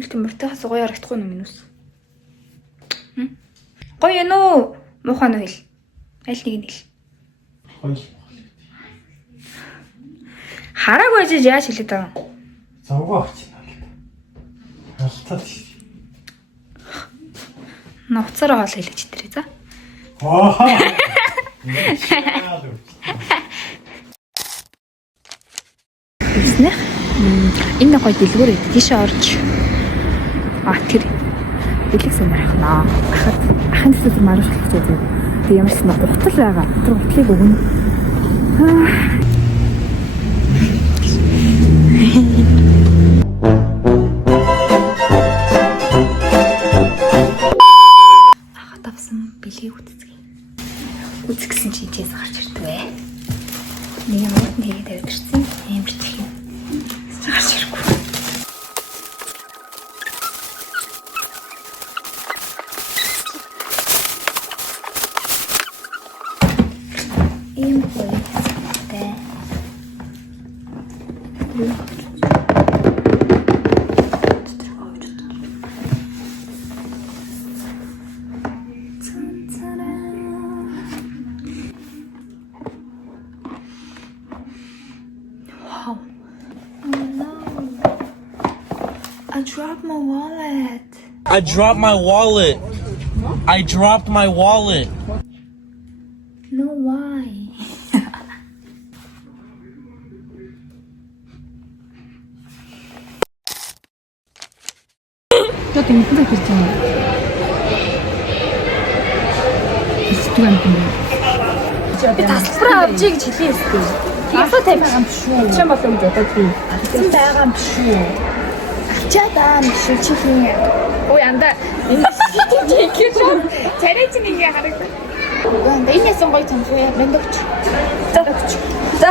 Илт мөртөөс гоё харагдахгүй юм минус. Гоё ээ нөө. Муухай нь хэл. Аль нэг нь хэл. Хоёр. Хараагүй ажиж яаж хэлээд байгаа юм? Завгаа авч байна. Халтаад шүү. Нууцаараа хоол хэлэж итрээ за. Аа. Тэснэ. Энэ гоё дэлгүүр тийшээ орж. Тэр дэлгээс марахнаа. Ахын зүйл марах гэж үү. Тэг ямар ч нэг гутал байгаа. Тэр гутлыг өгнө. Тавсан бэлгийг үтцгий. Үтцгсэн чи чээс гарч ирдэг вэ? Нэг юм нэг тавьж ирсэн. Ийм ч тийм. Гарч ирэхгүй. Ийм гоё. Wow. Oh no. I dropped my wallet. I dropped my wallet. I dropped my wallet. No, why? 저 되게 혼자 그랬잖아. 비스트가 안 되네. Тасалбараа авчиг гэж хэлээ өстэй. Тэгээс тавьчих юм шүү. Чам болов гэж бодохгүй. 무슨 다가 무슈. Ачаадаа биш чи хин. Ой анда энэ хийх юм. Царайч нэг харагдав. Энэ ясан гоё цамцгүй мэндөгч. За.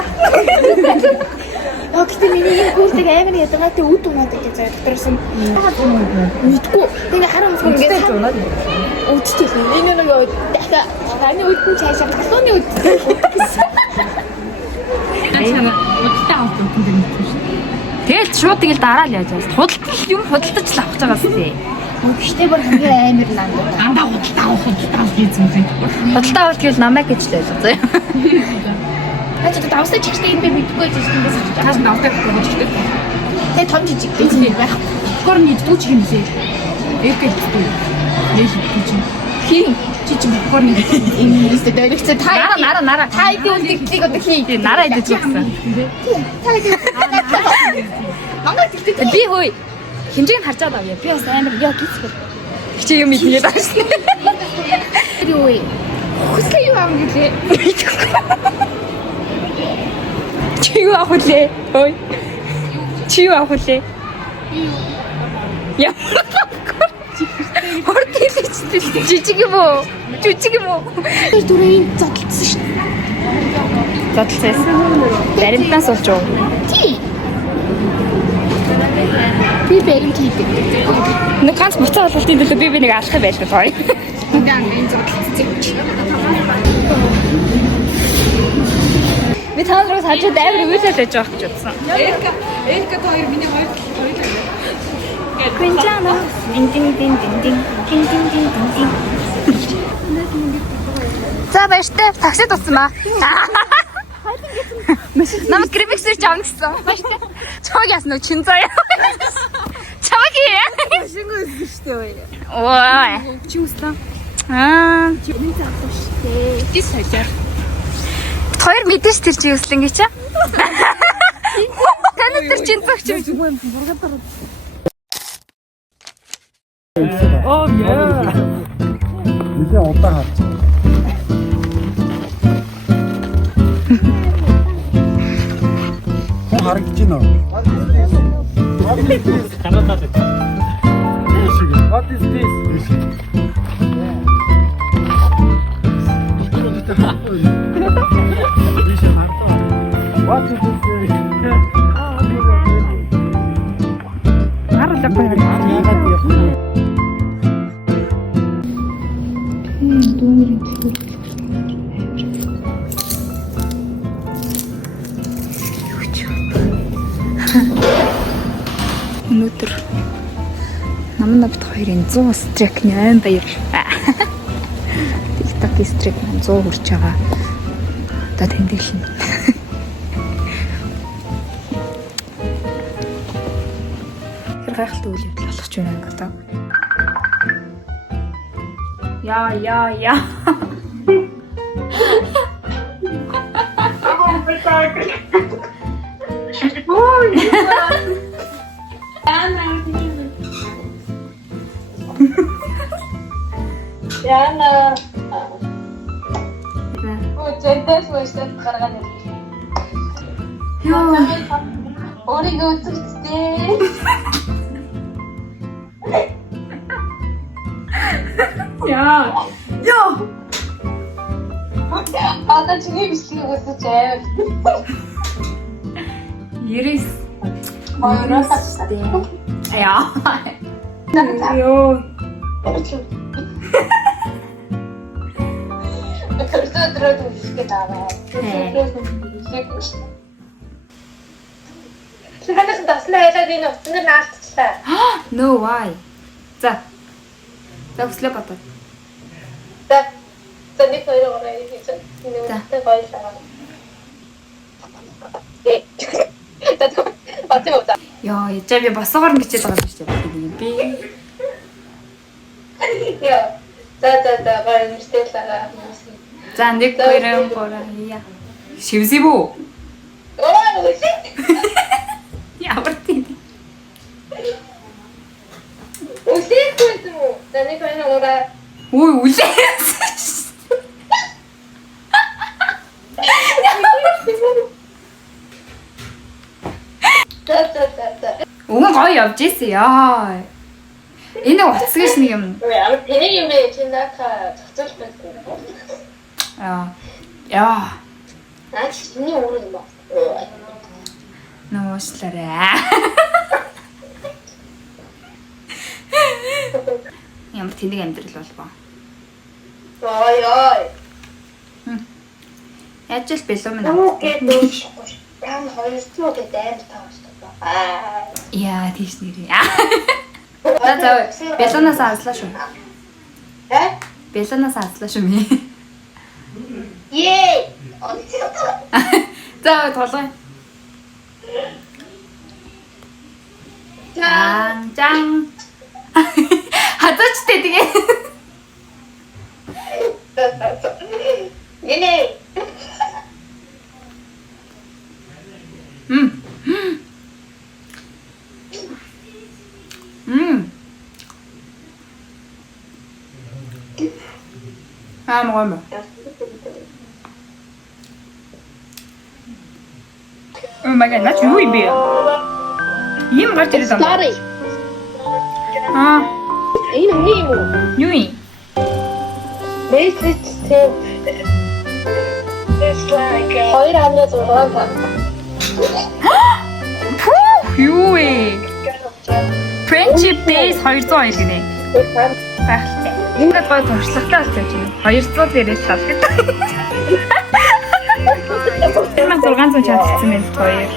Гэхдээ миний энэ гүрдэг амар ядгатай үд унаад гэж заяа доторсон. Мэдгүй. Тэгээ хараа мөн ингээд унаад. Үдтэй. Энэ нэг дахиад таны үд нь цаашаа талууны үд. 어디다 왔어? 근데 무슨? Тэгэл шууд тэгэл дараа л яаж вэ? Худалдаж юм худалдаж л авах гэж байгаа сте. Гэхдээ бүр хамгийн амар нандаа. Андаа худалдаа авах гэж юм. Худалдаа авалт гэвэл намайг гэж л байлаа заяа. Хаач одоо давсаа чигтэй энэ мэдгүй гэж юм байсан. Хаач давтаа гэж чигтэй. Тэгээ том жижиг гэж юм байх. Гор мэдгүй ч юм лээ. Эвгэж дээ. Нээж гэж юм. Хин жижиг гор нэг энэ нэстэ дөрөвчөө та нара та идэв үлдгийг одоо хий. Нараа идэж байсан. Та идэв. Мангар тэгтээ. Би хөөе. Хэмжээг харж байгаа авъя. Би бас амар яа гисгэр. Чи юм идэх даа шин. Би үе. Хүсээ юу аав гэлээ. Чи юу авах үлээ? Ой. Чи юу авах үлээ? Яа. Хорт хэлчихсэн. Жижиг юм уу? Жүжиг юм уу? Тэр дүрийн задлцсан шүү. Задлцсан. Баримтнаас болж уу? Тий. Би баримт хийдэг. Нэг ганц буцаа бололтын төлөө би нэг алах юм байлгүй гоё. Удаан энэ задлцсан. Би таанаас хажууд амар үйлэл байж байгаа гэж бодсон. Элка хоёр миний хоёр Quinjana. Ding ding ding ding ding ding ding ding ding. За баяртай таксид утсан ба. Намайг грибикс ирж авна гэсэн. Баяртай. Чамаг ясна уу чин заяа. Чамаг яа. шингээс шүү дээ. Ой. Чи үслээ. Чи энэ заах шүү дээ. тий соёлоор. Хоёр мэдээж тэр чи өслөн гэж чаа. Таны тэр чин цагч юм. зүгээр бургад дараа. Oh yeah. Нилээ удаан харж. Харагдаж байна уу? Канадад. What is this? What is this? Өнөөдөр Намна бит хоёрын 100 стрик 8 баяр. TikTok стрик 100 хүрч байгаа. Одоо тэмдэглэнэ. Тэр гайхалтай үйл явдал болох ч байна одоо. Яа. Яна. Өчигдөөс мөсөд гаргаад ирсэн. Өөрийгөө үзчихтэй. Яа. Одоо чиний бичлэг үзэж байв. 90. Моёроос тастай. Яа. Ёо. Өдрөд үзэх таваа. Ханаас таснаа ялаад энэ утсанд наалтчлаа. No why. За өслөө бодоо. За нэг хоёр орой хийсэн. Энэ гоёлаа. Батаа. Яа, яа би босоогоор ингэчээд байгаа юм шүү дээ. Би. Яа. За баярлалаа. За 1 2 3 яа. Шивсэв үү? Оо, үгүй. Ямар тийм. Үсэхгүй юм. Таны ኮይኑ ороо. Ой, үлээ. За. Өнгө гоё явж ийсэн яа. Энэ уцгаш нэг юм. Яа, тэнийг юм бэ? Чи нака зохицуулж байна. Яа. Наач чиний өөр юм ба. Нуушлаарай. Ямар тэнэг амьдрал болбоо. Ой. Яаж л бэлүү минь. Окей, дөөш. Тань хоёр зүг гэдэг тааш таа. Яа, тийш нэрээ. За, бэлүүнаас азлаа шүү. Бэлүүнаас азлаа шүү ми. Ее. За, толгой. Жан. Хатачтэй тэгээ. Нэ. 먹어봐. Oh my god, that's really big. Ийм гарч ирээд байна. Sorry. Энэ юу юм? Юу юм? Basic step. It's like хоёр амнаа зургаа. Юу вэ? Friendship Days 202 гинэ. Гайхалтай. Ингээд гоё туршлагатай болж байна. 200 дээрээс шал гэдэг. 1600 чадчихсан мэт хоёр.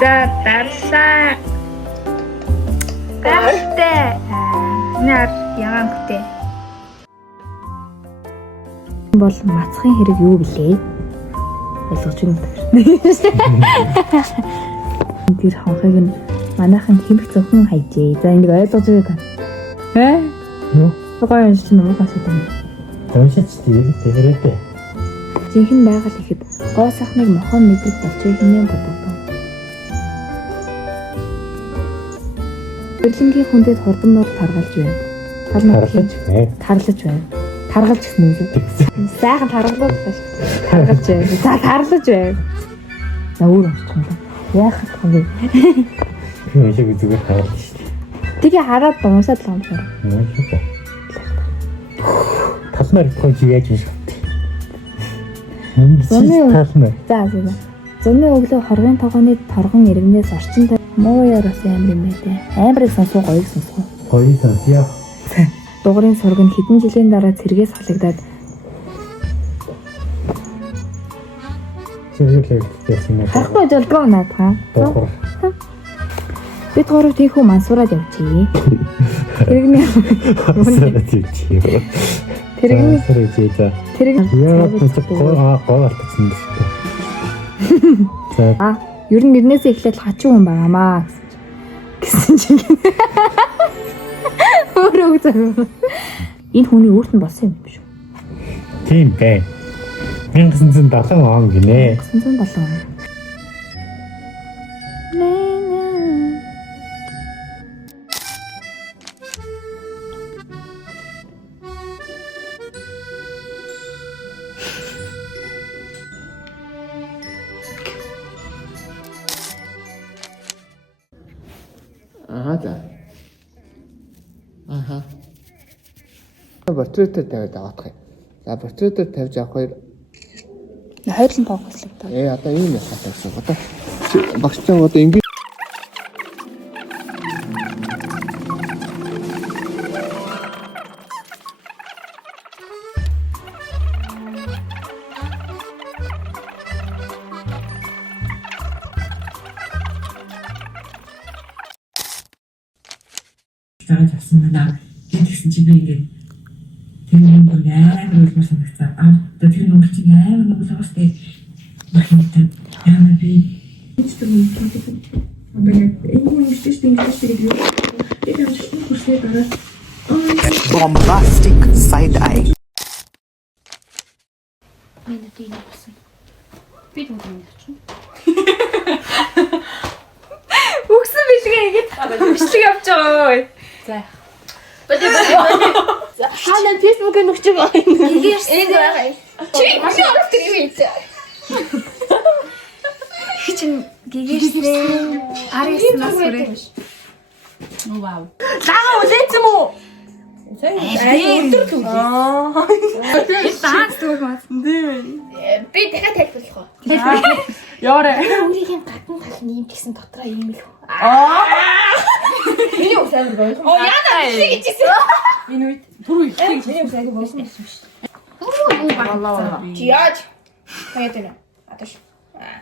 За дарсаа. Гайхалтай. Нар яантай. Бол мацхын хэрэг юу блэ? Ойлгож байна. Тэр хонхыг нь манайхан хэмх зөвхөн хайжээ. За ингэ ойлгож байгаа. Юу? Гоё юм шиг юм асуусан. Уншиж тэрээтэй. Жинхэнэ байгаль ихэд гоо сайхныг мохон мэдрэх болчих хэмээн боддог. Өрлөнгийн хүндэд хурдан мөр таргалж байна. Тарлаж байна. Таргалж гисэн үү? Сайхан таргалж байна. Таргалж байна. За тарлаж байна. За өөр амсчих юм. Яах вэ? Би шиг зүгээр хараад шүү дээ. Тэгээ хараад дуусаад л юм шиг. Талмаар тохиож яаж юм шиг. Талмаар. За. Зуны өглөө хоргийн тогооны торгон иргэнээс орчинтай муу яраас амар юм байлээ. Амарыг сонсоо гоёг сонсоо. Гоё сонсё. Дугарын сураг нь хэдэн жилийн дараа цэргээс халагдаад Зэрэглэх гэсэн юм. харахгүй жолгоо наадхаа. Би тоороо тийхүү мансураад явчихъя. Тэрэгний тэрэгний тэрэг яагаад гоо алдсан бэ? а ер нь нэрнээсээ эхлээд хачин хүн байгаамаа гэсэн чинь өөрөө үзээ. Энэ хүний өөрт нь болсон юм биш үү? Тийм бай. 1907 он гинэ. 1907 он. За. Аха. Портрет тавьж авах юм. За портрет тавьж авах хоёр. Хоёрлон фокуслог таа. Одоо ийм яхаа тавьсан. Одоо багш чам одоо ингэ зааж авсан байна. Тэгсэн чи би ингээд тэр нэг амар үлмэр санагцаа. Одоо тэр нэг чи амар нэг болохтой махтай. Ямар би хэвчээ юм тийм. Одоо энэ юм шүү дээ ингэж тэгээд юу. Тэгээд амжилт хүсээ гараад bombastic side eye. Миний болсон. Би түүний явчихна. Үгсэн бишгээ ингэж бичлэг явж байгаа. За. Бади. Хана Facebook-ын нөхчөг энэ байгаа. Чи маш орох тэр юм ийц. Хичин гэгэрсэн арис насрэ. Вау. Заа үлээсэн үү? Өдөр л үү. Баанс түүх мас. Би дахиад тайлбарлах уу? Яарэ. Өөрийн гадна тал нэм гэсэн дотроо юм л үү? Миний ус амар гоё. Оо яна би гэжсэн. Энэ үед түрүү их Миний ус амар болсон юм шүү дээ. болоо. Чи яаж? Хаяад байна. Аташ.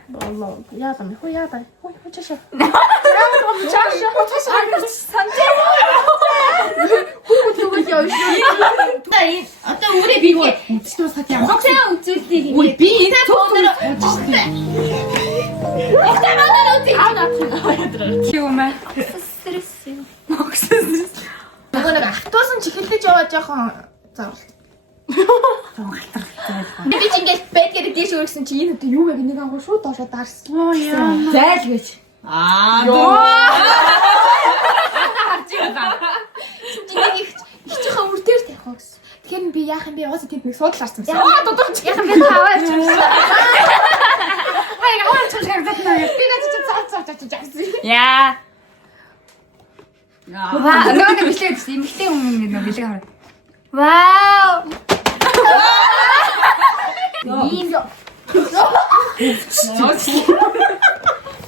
Болоо. Яа юм хөө яа бай. Хөө чаша. Чаша. Санжээ. Хөө юу яа шүү. Одоо өөрөө би үзтээ сат яа. Хөө үзүүлдэг. Ой би энэ тооноор үзчихсэн. Ахтай манаа үзье. Чиумэ. Стресс юм. Нөгөө нэг автуусан чихэлдэж яваа жоохон заавал. Би ч ингээд бэдгээр дээш өргөсөн чи энэ юу вэ нэг ангуу шууд доошоо дарсан. Оо яа. Зайл гэж. Харж байгаа. Чи нэг их чихэн үрдээр тавих уу гэсэн. Тэгэхээр би яах юм бэ? Уусаа тэнд нэг суудлаар харсан. Яа дудууч. Яах юм бэ таваа чимсэн. Хаяа хаваа чимсэн. Би нэ чи цаа. Яа. Нөгөө бичлэг гэсэн эмхтэй хүн нэг бэлэг хараад. Вау. Ийм ёо.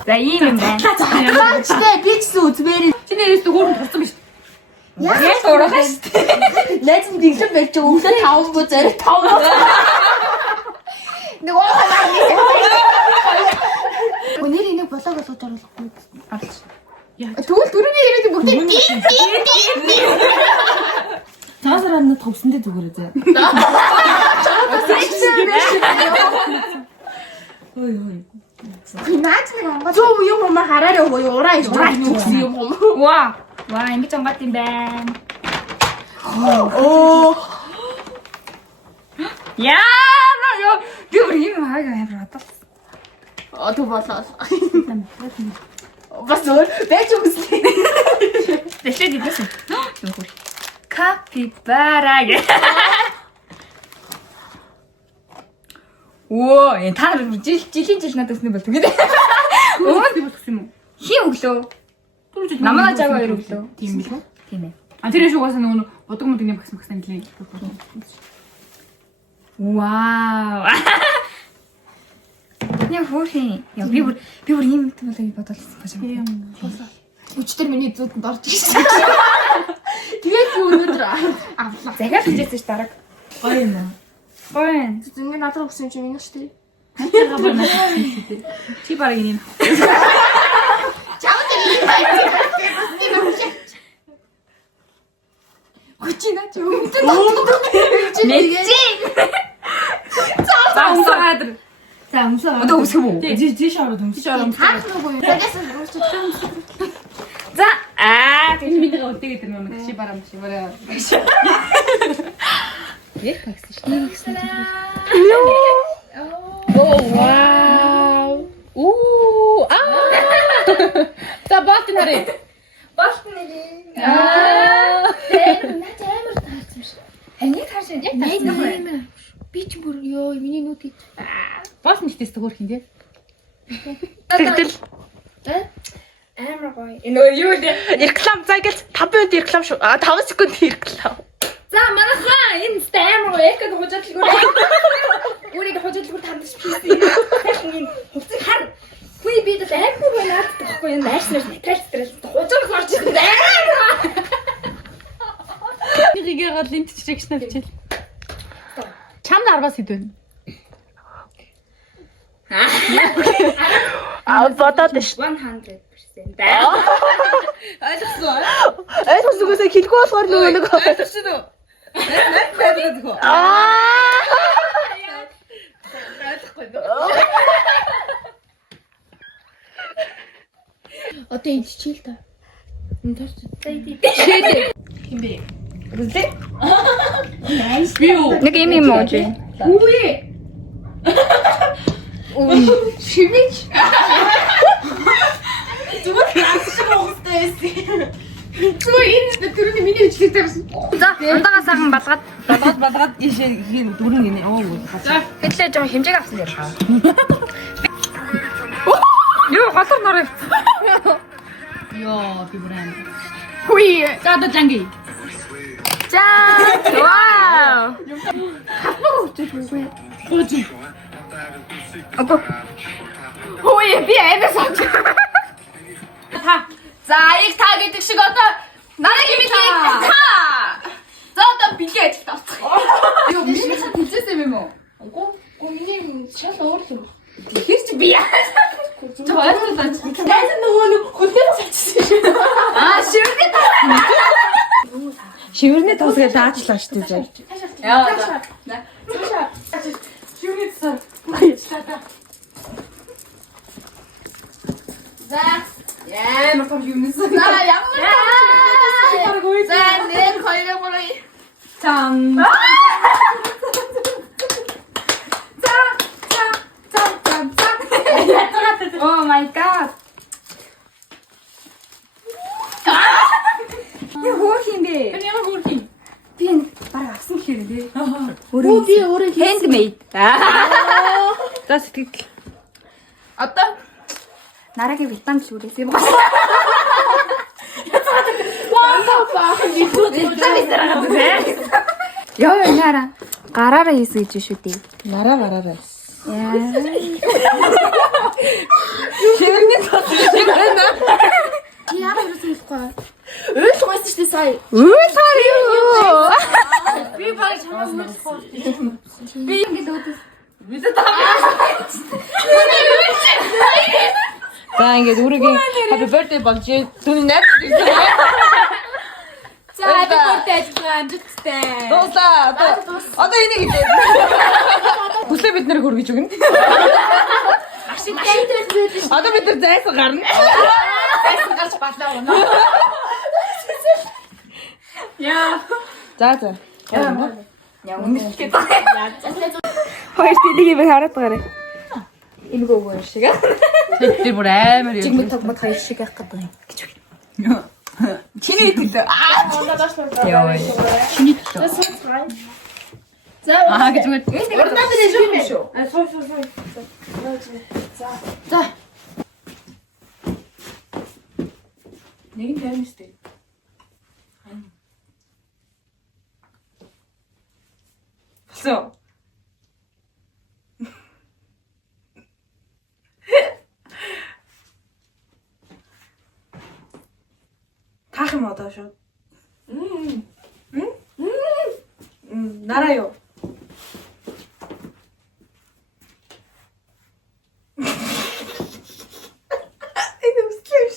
За ийм юм байна. Чтэй би ч үзмээр. Чи нэрээс хөөрөнд турсан биш. Яаж урах штэ. Найз нь дэглэн байж өглөө 5 буу зарай 5. Нэг уухаа нэг. Өнөр энийг болоо болгож оруулахгүй. Авч. Тэгвэл дөрөвний ирээд бүгд цаасаар нь товсондөө зүгээр зэ. Ой ой. наач нэг онгоо. Зөө юм уу хараарай уу ураа юм уу? Ваа. Ваа ингэж онгоод юм байна. Оо. Яа, би бүр юм амар хатал. Тэг болоо. Бас өөр байж үгүй. Тэшээ дийсэн. Юу хөө. Капибара гэ. Оо, энэ та нар жилийн жил надад өснө бол тэгээд. Өөд болсон юм уу? Хин өглөө. Намаа жаг хоёр өглөө. Тийм билүү? Тийм ээ. А тэр шугаас нөгөө бодог модог юм гэсэн нэлээ. Вау. Яа хөөрхий. Яа би бүр ийм юм болоо бодоолсон юм. Өчтөр миний зүудэнд орж ирсэн. Тэгээд би өнөөдөр авлаа. Захиад хийжсэн ш дараг. Гоё юм аа. Гоё. Зүгээр надад өгсөн чинь минь шүү дээ. Хатгаа байна. Чи бараг юм. Чамд чи наа чи өмдөн. Мэд지. За өмсөд. За өмсөө. Одоо өмсөх юм уу? Тийш ороод өмсөж ороо. Хаах нүгөө юу? Загаас өмсөж. За тийм миний өдөө гэдэг юм чи барам чи бараа. Яг гэсэн шүү. Oh wow. Уу За болт нарыг. Болт нэрээ. Тэмэр таарсан шүү. Ханыг таарсан яг таарсан. Би ч бүр ёо миний нүд болт нэртэйс төгөөрх юм тий. Тэгтэл амар гоё. Энэ юу вэ? Реклам загэл 5 минут реклам шүү. 5 секунд реклам. За манайхаа энэ амар гоё яг хожуулгууд. Өөрийг хожуулгууд тандаж хийсэн. Хуцыг хар. Хүй бид л амар гоё нааддаг байхгүй юм. Найрснаар металстрэл хожуулг орж ирсэн. Нэгийг гал линтчрэг шнавчил. Чамд 10-аас хэдвэн? Бодоод ш. 100%. Ойлгосон. Ойлгосон үгүйсээ хэлгүй болохоор нэг ойлгосон уу? Ойлгохгүй. Одоо энэ чийл та. Энэ тарч. Хин бэ? Үзлээ? Би юу? Нэг юм эможи. Үгүй. Шивнич. Зүгээр хасчих моостай эсэ. Зүгээр энэ түрүүний миний үчлэг тавьсан. За, ундагаас сайхан балгаад ийшээ хийн дөрөн гинэ. За, хэтлээ жоо хэмжээг авсан дээр хаа. Юу голор норой. Йоо, би бүрэн. Хүй, за одоо жанги. За, вау. Хөөж. Апа. Хүй, би амарсан. За, их та гэдэг шиг одоо нарыг юм хэлээ. За одоо билээ ажилд авчих. Юу, миний хат хэлжсэн юм уу? Үгүй, миний шал өөр юм. Тэр чи би яа. Жоо ойлголооч. Дайсан нөгөө хөлнөө цачсан. Шивэрний тас. Шивэрний тас гэж даачлаа шүү дээ. Яа. Шивэрний тас. За. Яа, мах юм нэсэн. За, ямар. За, нэр хоёроо бүрий. Цан. Oh my god. Яа хөөх юм бэ? Би ямар хөөх юм? Би бараг авсан гэхээр тий. Өөрөө би өөрөө handmade. За сэтгэл. Одоо нарагийн витамин шүүрээс юм байна. Яа яа гараараа хийсэн гэж шүү дээ. Гараараа. Шивэрний тос шиг байна. Яа юусэн ихгүй. Ойлгосон шүү дээ сая. Ойлгоо юу? Би баг чамаас мэдхгүй. Би ингэж өөдөөс. Бид таа. За ингэж өөрөгийн happy birthday болж түүний найз гэдэг. За happy birthday амжилттай. Дуусаа. Одоо энийг хэлээ. Хүлээ бид нарыг хөргөж өгнө. Одоо бид нар зайсан гарна. Зайсан гарч балаа унаа. Яа. За. Яа үнэхээр гэдэг. Хоёр тэлийг би хараад байгаарай. Энэ гоо шиг аа. Тэр бүр амар юм. Чигмэд тогмод хоёр шиг байх гэдэг юм гэж байна. Чиний төлөө. Яа. Чиний төлөө. За. Гэж үгүй. Урдаа би нэг юм шүү. Сой. За. Нэг юм байна шүү дээ. Все. Таах юм одоо шүү. Нараа юу? Энэ үсгэж.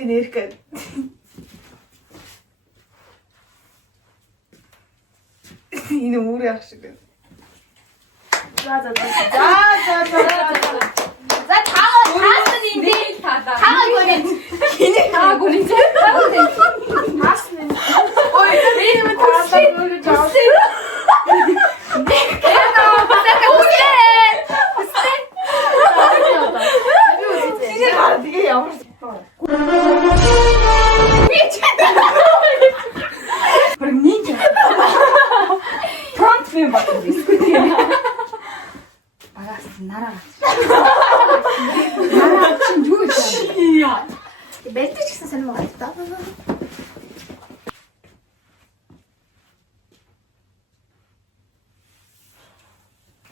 Энэ Эрика. Энэ өөр яах шиг байна. За таасан энэ таагаа гүрээ. Энийг таагаа гүрээ. Таасан. Ой, энэ мөн таасан гүрээ жаа. Бэлтэж гисэн сонир байгаа та.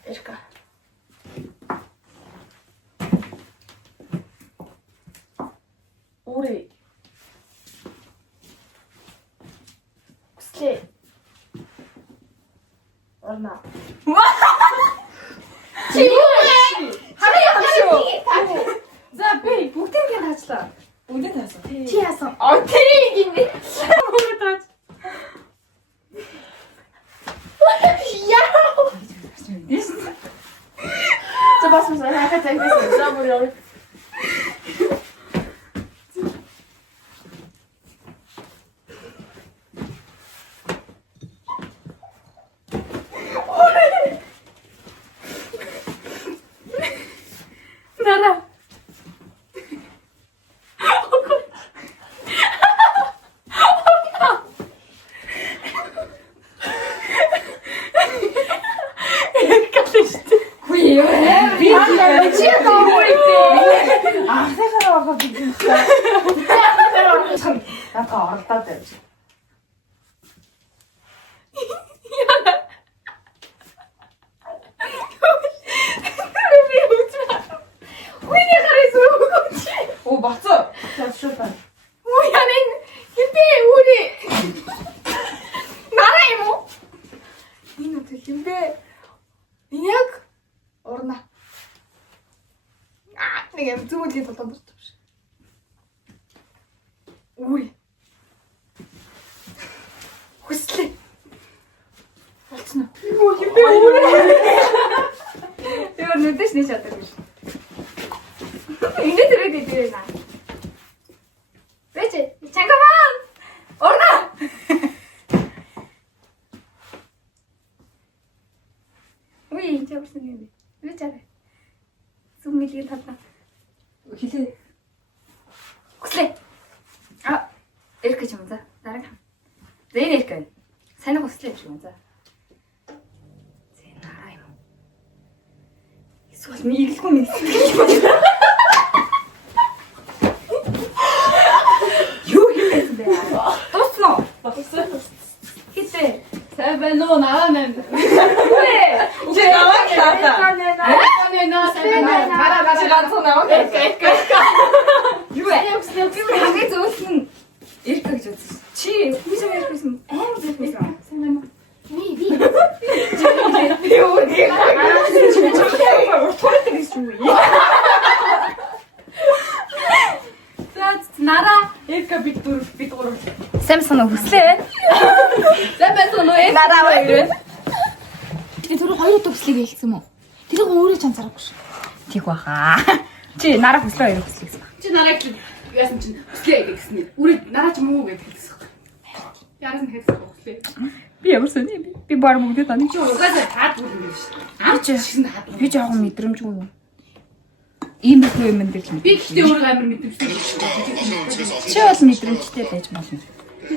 Эрка. Ури. Хүслээ. Орна. Чи юу вэ? Хараа шүү. За би бүгдийг нь хаачлаа. Бүгдийг таасан. Чи яасан? Тийг юм. Бүгд таач. Яа. За бас мөн хаагаа цагаас за бүр яа. Ui. Хүслээ. Болцсон уу? Юу юм бэ? Яа нүдэш нэг чаддаг биш. Ингээд ирээд идэх наа. Бэчэ, чангаман. Орна. Уй, чавсан юм. Бэчэ. Сүмэлгийн талаа. Хэлээ. Хүслээ. Эрка ч юм за. Дараа. Зэн эрка. Сайн хүслээ юм за. Зэн нараа юм. Эсвэл нийлгүй юм. Юу юм бэ? Тосно. Хитэ. Сайн нөө нараа нэм. Үе. Чи наваа хата. Юу вэ? Хамгийн зөвлөн Эрка гэж үзсэн. Чи хүсэж ярьсан амар зөвхөн. Сайн байна уу? Би. Юу гэх юм. Нара Эрка бид гурав. Сайн санаа хүслээ. Сайн байна уу? Нара вэ? Тэр хоёр удаа хүслийг хэлсэн мө. Тэрийг өөрөө ч анзаараагүй шүү. Тийг баха. Чи нара хүслээ хоёр хүслээ гэсэн. Чи нараг яасан чинь хүслээ гэсэн юм. Үрээ нараа ч муу гэдэг гэсэн. Яраас нь хэлсэн хүслээ. Би ямар сони би баар бүгдээ тань. Чи угаасаа таад бүр юм биш. Ам чи би жоохон мэдрэмжгүй юм. Ийм их юм энэ дэл. Би гэхдээ өөрөө амар мэдрэмжтэй биш. Чи бол мэдрэмжтэй байж болно. Би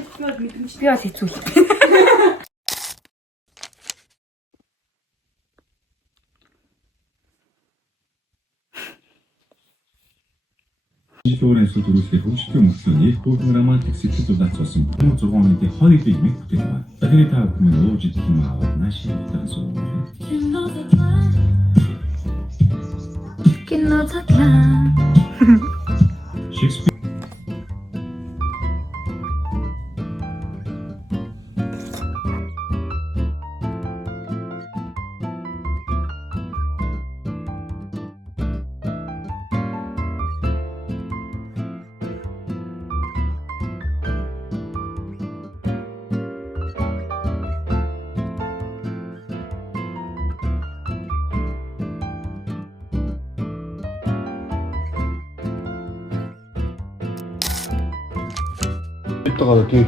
бол хэцүү л. Флоренс төрүүлэх хөгжлийн мөртлөө нэг бүрэн романтик сэтгэл зүйн 6 минутын holiday мэт бүтээл байна. Тэрийг та бүхэн ууж идэх юм аваад нааш тарас уу. Шекспир байгаа тийм.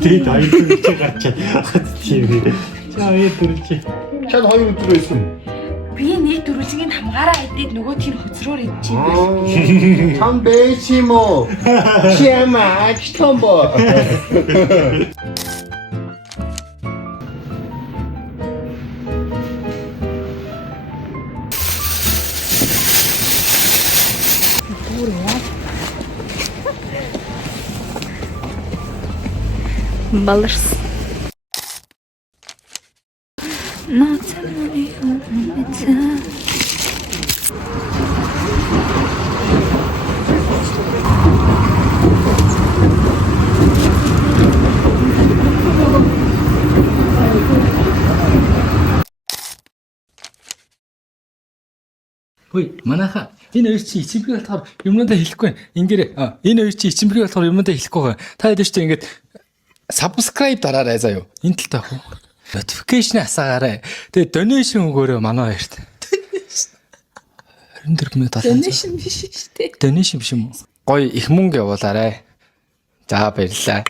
Тэгээд аяа төрж гарчаад хат тийм. За аяа төрж. Чад 2 өдөр байсан. Би нэг дөрвөлжигийн хамгаараа идээд нөгөөх нь хөзрөөр идчих. Чам бэчи мо. Чама чомбо. Баларс. Хөөе, манайха энэ хоёр чи эцэмбэрийг болохоор юмнуудаа хэлэхгүй. Ингээрээ энэ хоёр чи эцэмбэрийг болохоор юмнуудаа хэлэхгүй байгаа. Та хэд ч ингэж subscribe дараарай заяа. Энэ талтай ах уу? Notification асаагаарай. Тэгээ donation өгөөрэй манай хоёрт. 24 минут талаа. Donation биш шүү дээ. Donation биш юм уу? Гоё их мөнгө явуулаарай. За баярлалаа.